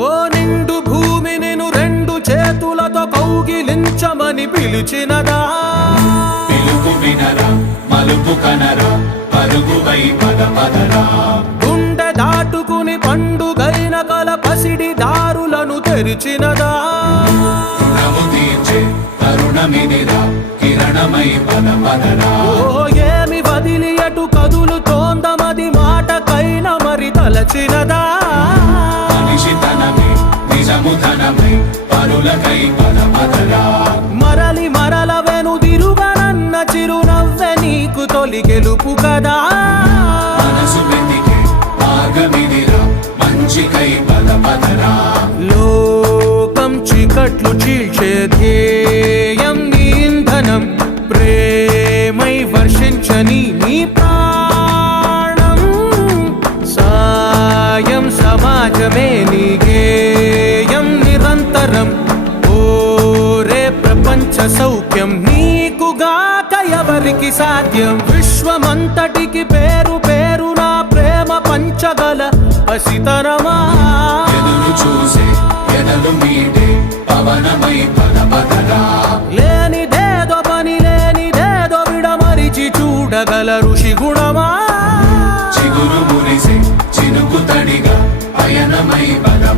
ఓ నిండు భూమి నిన్ను రెండు చేతులతో కౌగిలించమని పిలిచినదా పిలుపు వినరా మలుపు కనరా పరుగువై పద పదరా గుండె దాటుకుని పండుగైన కల పసిడి దారులను తెరిచినదా రుణము తీర్చే తరుణమిదిరా కిరణమై పద పదరా ఓ ఏమి వదిలి అటు కదులుతోందమది మాటకైన మరి తలచినదా మనిషితనమే నిజముతనమై పరులకై పద పదరా మరలి మరల వెనుదిరుగనన్న చిరునవ్వె నీకు తొలి గెలుపు కదా మనసు వెతికే మార్గమిదిరా మంచికై పద పదరా లోకం చీకట్లు చీల్చే ధ్యేయం నీ ఇంధనం ప్రేమై వర్షించని నీ ప్రాణం సాయం సమాజమే నీ గేయం నిరంతరం ఓరే ప్రపంచ సౌఖ్యం నీకుగాక ఎవరికి సాధ్యం విశ్వమంతటికి పేరు పేరు నా ప్రేమ పంచగల పసితరమా ఎదురు చూసే ఎదలు మీటే పవనమై పద పదరా లేనిదేదో పని లేనిదేదో విడమరిచి చూడగల ఋషి గుణమా చిగురు మురిసే చినుకు తడిగా పయనమై పద